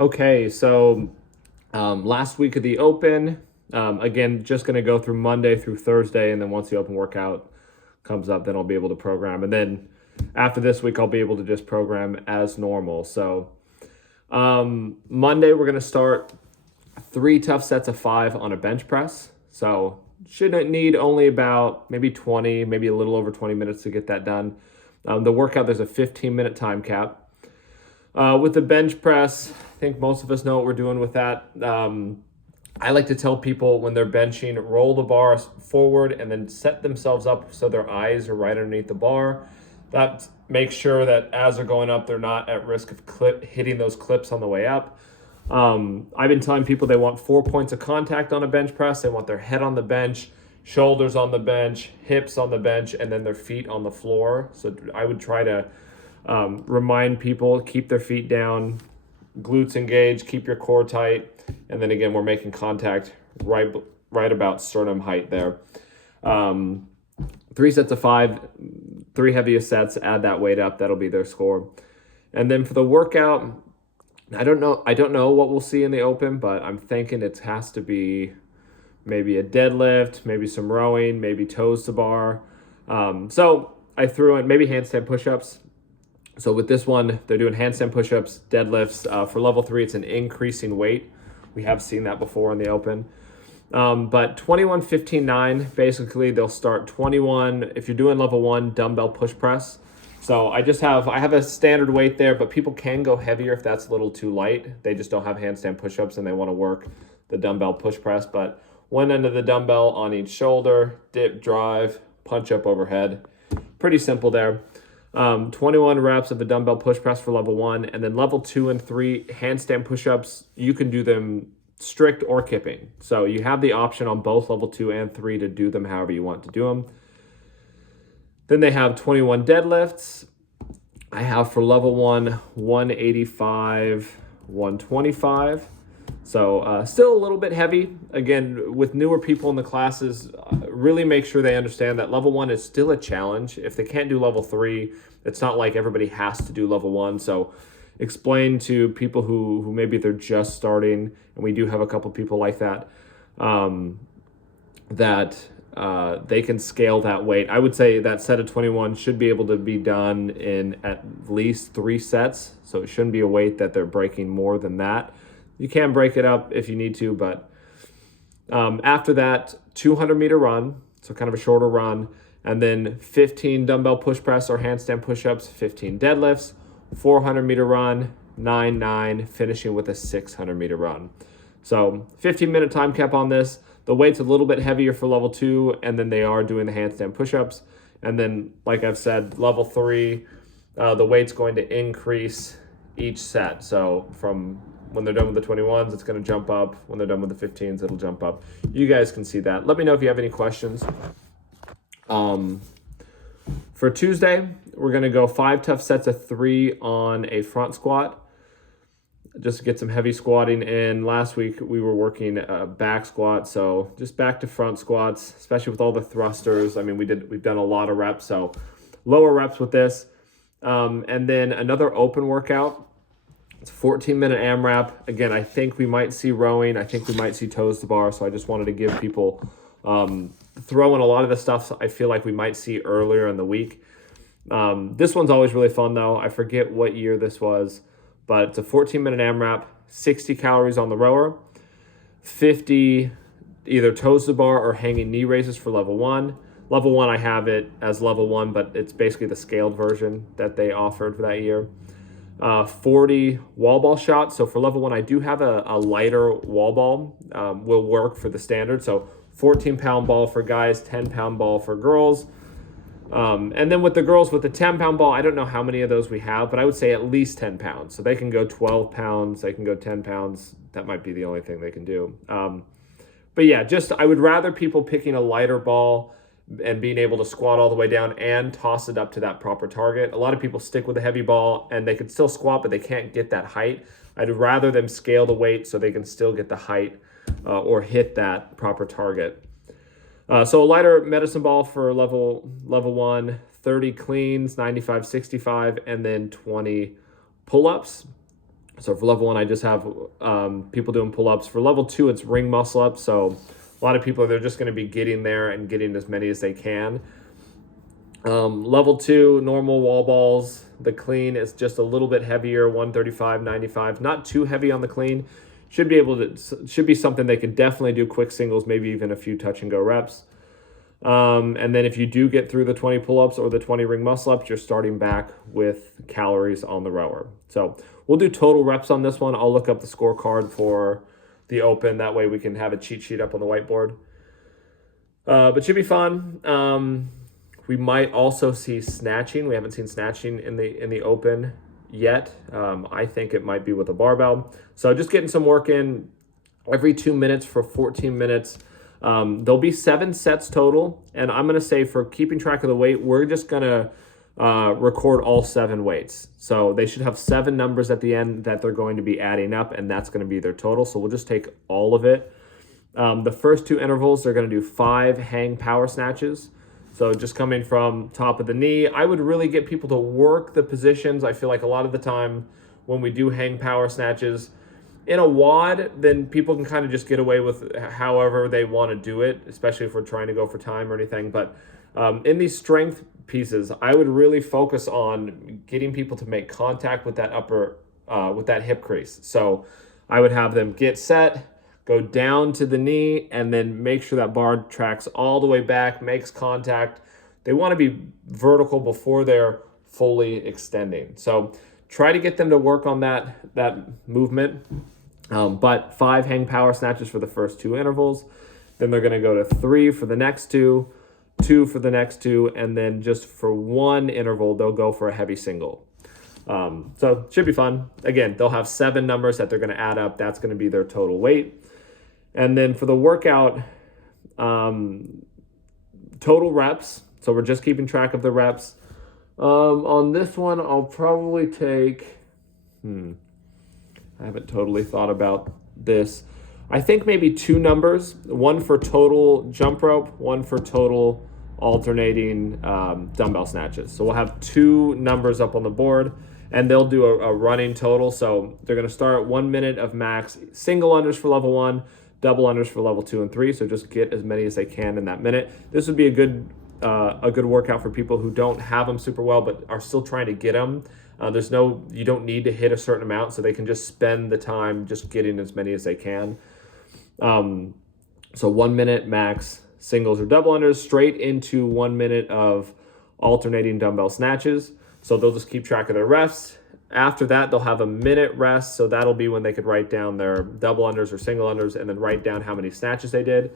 Okay, so last week of the open, again, just going to go through Monday through Thursday, and then once the open workout comes up, then I'll be able to program. And then after this week, I'll be able to just program as normal. So Monday, we're going to start 3 tough sets of 5 on a bench press. So shouldn't need only about maybe 20, maybe a little over 20 minutes to get that done. The workout, there's a 15-minute time cap. With the bench press, I think most of us know what we're doing with that. I like to tell people when they're benching, roll the bar forward and then set themselves up so their eyes are right underneath the bar. That makes sure that as they're going up, they're not at risk of hitting those clips on the way up. I've been telling people they want 4 points of contact on a bench press. They want their head on the bench, shoulders on the bench, hips on the bench, and then their feet on the floor. So I would try to remind people, keep their feet down, glutes engaged, keep your core tight. And then again, we're making contact right about sternum height there. 3 sets of 5, 3 heaviest sets, add that weight up. That'll be their score. And then for the workout, I don't know what we'll see in the open, but I'm thinking it has to be maybe a deadlift, maybe some rowing, maybe toes to bar. So I threw in maybe handstand push-ups. So with this one, they're doing handstand push-ups, deadlifts. For level 3, it's an increasing weight. We have seen that before in the open. But 21, 15, 9, basically they'll start 21. If you're doing level 1, dumbbell push press. So I have a standard weight there, but people can go heavier if that's a little too light. They just don't have handstand push-ups and they want to work the dumbbell push press. But one end of the dumbbell on each shoulder, dip, drive, punch up overhead. Pretty simple there. 21 reps of a dumbbell push press for level 1, and then level 2 and 3 handstand push-ups, you can do them strict or kipping. So you have the option on both level 2 and 3 to do them however you want to do them. Then they have 21 deadlifts. I have for level 1, 185, 125. So still a little bit heavy. Again, with newer people in the classes, really make sure they understand that level 1 is still a challenge. If they can't do level 3, it's not like everybody has to do level 1. So explain to people who maybe they're just starting, and we do have a couple people like that, they can scale that weight. I would say that set of 21 should be able to be done in at least 3 sets. So it shouldn't be a weight that they're breaking more than that. You can break it up if you need to, but after that, 200-meter run, so kind of a shorter run, and then 15 dumbbell push press or handstand push-ups, 15 deadlifts, 400-meter run, 9, finishing with a 600-meter run. So 15-minute time cap on this. The weight's a little bit heavier for level 2, and then they are doing the handstand push-ups. And then, like I've said, level 3, the weight's going to increase each set. So from when they're done with the 21s, it's going to jump up. When they're done with the 15s, it'll jump up. You guys can see that. Let me know if you have any questions. For Tuesday, we're going to go 5 tough sets of 3 on a front squat, just to get some heavy squatting in. Last week, we were working back squat, so just back to front squats, especially with all the thrusters. I mean, we've done a lot of reps, so lower reps with this. And then another open workout. It's a 14-minute AMRAP. Again, I think we might see rowing. I think we might see toes to bar. So I just wanted to give people, throw in a lot of the stuff I feel like we might see earlier in the week. This one's always really fun, though. I forget what year this was, but it's a 14-minute AMRAP, 60 calories on the rower, 50 either toes to bar or hanging knee raises for level 1. Level 1, I have it as level 1, but it's basically the scaled version that they offered for that year. 40 wall ball shots. So for level 1, I do have a lighter wall ball, will work for the standard. So 14-pound ball for guys, 10-pound ball for girls. And then with the girls, with the 10-pound ball, I don't know how many of those we have, but I would say at least 10 pounds. So they can go 12 pounds, they can go 10 pounds. That might be the only thing they can do. But yeah, I would rather people picking a lighter ball and being able to squat all the way down and toss it up to that proper target. A lot of people stick with a heavy ball and they can still squat, but they can't get that height. I'd rather them scale the weight so they can still get the height or hit that proper target. So a lighter medicine ball for level 1, 30 cleans, 95, 65, and then 20 pull-ups. So for level 1, I just have people doing pull-ups. For level 2, it's ring muscle ups. So a lot of people, they're just going to be getting there and getting as many as they can. Level 2, normal wall balls. The clean is just a little bit heavier, 135, 95. Not too heavy on the clean. Should be something they could definitely do quick singles, maybe even a few touch and go reps. And then if you do get through the 20 pull-ups or the 20 ring muscle ups, you're starting back with calories on the rower. So we'll do total reps on this one. I'll look up the scorecard for the open. That way we can have a cheat sheet up on the whiteboard. But should be fun. We might also see snatching. We haven't seen snatching in the open yet. I think it might be with a barbell. So just getting some work in every 2 minutes for 14 minutes. There'll be 7 sets total, and I'm going to say for keeping track of the weight, we're just going to record all 7 weights. So they should have 7 numbers at the end that they're going to be adding up, and that's going to be their total. So we'll just take all of it. The first 2 intervals, they're going to do 5 hang power snatches. So just coming from top of the knee, I would really get people to work the positions. I feel like a lot of the time when we do hang power snatches, in a WOD, then people can kind of just get away with however they want to do it, especially if we're trying to go for time or anything. But in these strength pieces, I would really focus on getting people to make contact with that with that hip crease. So I would have them get set, go down to the knee, and then make sure that bar tracks all the way back, makes contact. They want to be vertical before they're fully extending. So try to get them to work on that movement. But 5 hang power snatches for the first 2 intervals. Then they're going to go to 3 for the next 2, 2 for the next 2, and then just for 1 interval, they'll go for a heavy single. So it should be fun. Again, they'll have 7 numbers that they're going to add up. That's going to be their total weight. And then for the workout, total reps. So we're just keeping track of the reps. On this one, I'll probably take, I haven't totally thought about this. I think maybe 2 numbers, 1 for total jump rope, 1 for total alternating dumbbell snatches. So we'll have 2 numbers up on the board, and they'll do a running total. So they're going to start at 1 minute of max single unders for level 1, double unders for level 2 and 3. So just get as many as they can in that minute. This would be a good workout for people who don't have them super well but are still trying to get them. You don't need to hit a certain amount, so they can just spend the time just getting as many as they can. So 1 minute max singles or double unders straight into 1 minute of alternating dumbbell snatches. So they'll just keep track of their rests. After that, they'll have a minute rest. So that'll be when they could write down their double unders or single unders and then write down how many snatches they did.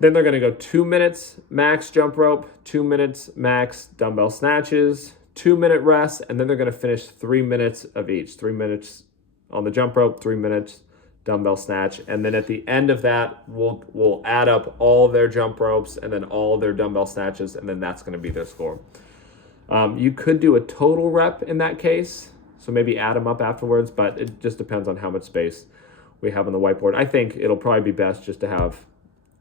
Then they're going to go 2 minutes max jump rope, 2 minutes max dumbbell snatches, 2 minute rest, and then they're going to finish 3 minutes of each. 3 minutes on the jump rope, 3 minutes dumbbell snatch, and then at the end of that, we'll add up all their jump ropes and then all their dumbbell snatches, and then that's going to be their score. You could do a total rep in that case, so maybe add them up afterwards, but it just depends on how much space we have on the whiteboard. I think it'll probably be best just to have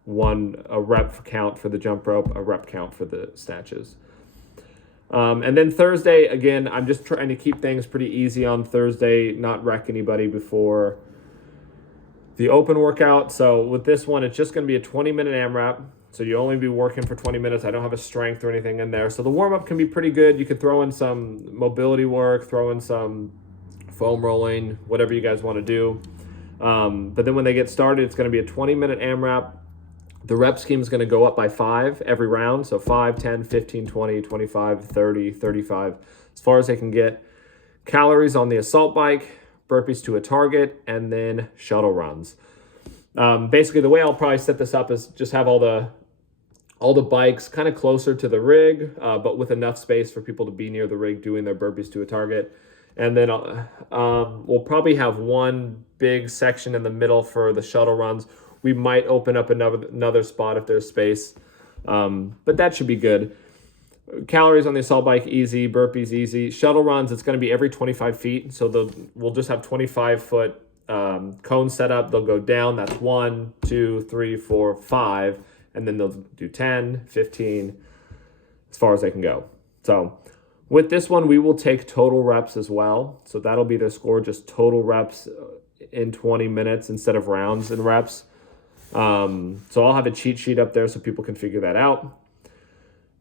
a rep count for the jump rope, a rep count for the snatches. And then Thursday, again, I'm just trying to keep things pretty easy on Thursday, not wreck anybody before the open workout. So with this one, it's just going to be a 20-minute AMRAP. So you only be working for 20 minutes. I don't have a strength or anything in there. So the warm-up can be pretty good. You could throw in some mobility work, throw in some foam rolling, whatever you guys want to do. But then when they get started, it's going to be a 20-minute AMRAP. The rep scheme is going to go up by 5 every round. So 5, 10, 15, 20, 25, 30, 35, as far as they can get. Calories on the assault bike, burpees to a target, and then shuttle runs. Basically, the way I'll probably set this up is just have all the bikes kind of closer to the rig, but with enough space for people to be near the rig doing their burpees to a target. And then we'll probably have one big section in the middle for the shuttle runs. We might open up another spot if there's space, but that should be good. Calories on the assault bike, easy. Burpees, easy. Shuttle runs, it's going to be every 25 feet. So we'll just have 25-foot cones set up. They'll go down. That's 1, 2, 3, 4, 5. And then they'll do 10, 15, as far as they can go. So With this one, we will take total reps as well. So that'll be the score, just total reps in 20 minutes instead of rounds and reps. So I'll have a cheat sheet up there so people can figure that out.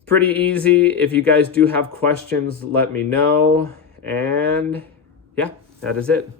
Pretty easy. If you guys do have questions, let me know. And yeah, that is it.